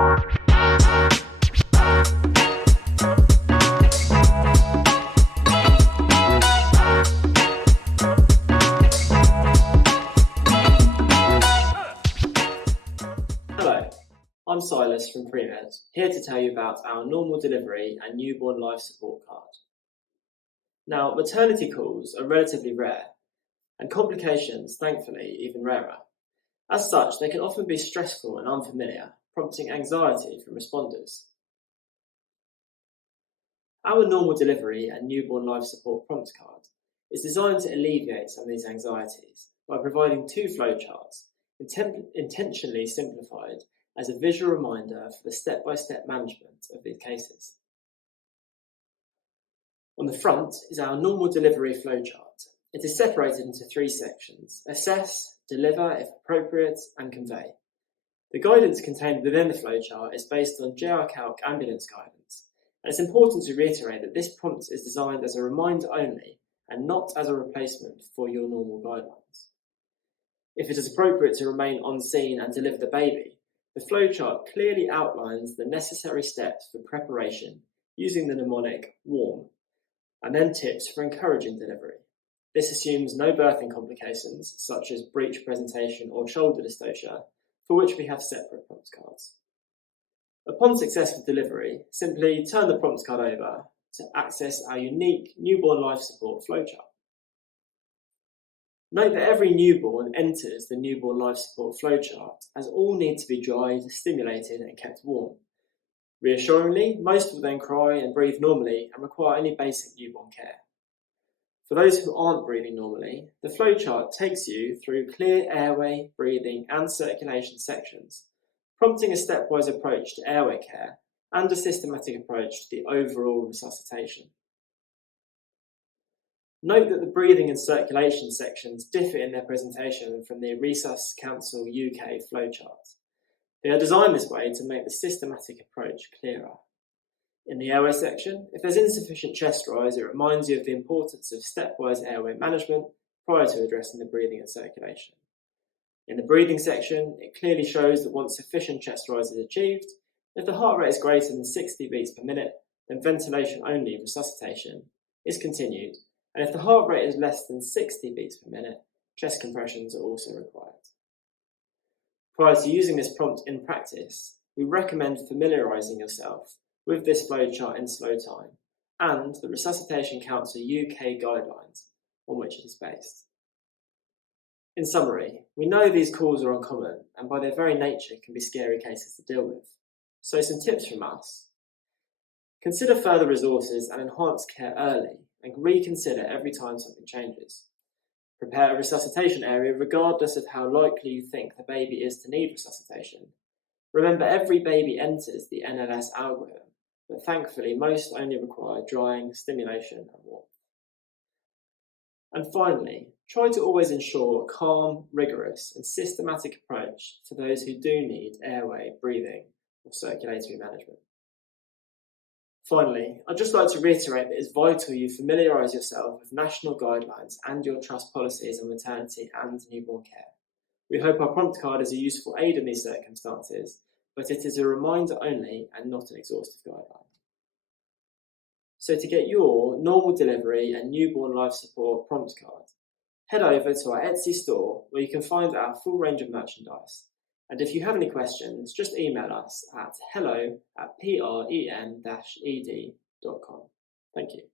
Hello, I'm Silas from PREMED, here to tell you about our normal delivery and newborn life support card. Now, maternity calls are relatively rare, and complications, thankfully, even rarer. As such, they can often be stressful and unfamiliar, prompting anxiety from responders. Our normal delivery and newborn life support prompt card is designed to alleviate some of these anxieties by providing two flowcharts, intentionally simplified as a visual reminder for the step-by-step management of these cases. On the front is our normal delivery flowchart. It is separated into three sections: assess, deliver if appropriate, and convey. The guidance contained within the flowchart is based on JR Calc ambulance guidance, and it's important to reiterate that this prompt is designed as a reminder only and not as a replacement for your normal guidelines. If it is appropriate to remain on scene and deliver the baby, the flowchart clearly outlines the necessary steps for preparation using the mnemonic WARM, and then tips for encouraging delivery. This assumes no birthing complications such as breech presentation or shoulder dystocia, for which we have separate prompt cards. Upon successful delivery, simply turn the prompt card over to access our unique newborn life support flowchart. Note that every newborn enters the newborn life support flowchart, as all need to be dried, stimulated and kept warm. Reassuringly, most will then cry and breathe normally and require only basic newborn care. For those who aren't breathing normally, the flowchart takes you through clear airway, breathing and circulation sections, prompting a stepwise approach to airway care and a systematic approach to the overall resuscitation. Note that the breathing and circulation sections differ in their presentation from the Resus Council UK flowchart. They are designed this way to make the systematic approach clearer. In the airway section, if there's insufficient chest rise, it reminds you of the importance of stepwise airway management prior to addressing the breathing and circulation. In the breathing section, it clearly shows that once sufficient chest rise is achieved, if the heart rate is greater than 60 beats per minute, then ventilation-only resuscitation is continued, and if the heart rate is less than 60 beats per minute, chest compressions are also required. Prior to using this prompt in practice, we recommend familiarising yourself with this flowchart in slow time and the Resuscitation Council UK guidelines on which it is based. In summary, we know these calls are uncommon and by their very nature can be scary cases to deal with. So some tips from us. Consider further resources and enhance care early and reconsider every time something changes. Prepare a resuscitation area regardless of how likely you think the baby is to need resuscitation. Remember, every baby enters the NLS algorithm, but thankfully most only require drying, stimulation and warmth. And finally, try to always ensure a calm, rigorous and systematic approach for those who do need airway, breathing or circulatory management. Finally, I'd just like to reiterate that it's vital you familiarise yourself with national guidelines and your trust policies on maternity and newborn care. We hope our prompt card is a useful aid in these circumstances, but it is a reminder only and not an exhaustive guideline. So to get your normal delivery and newborn life support prompt card, head over to our Etsy store where you can find our full range of merchandise. And if you have any questions, just email us at hello@prem-ed.com. Thank you.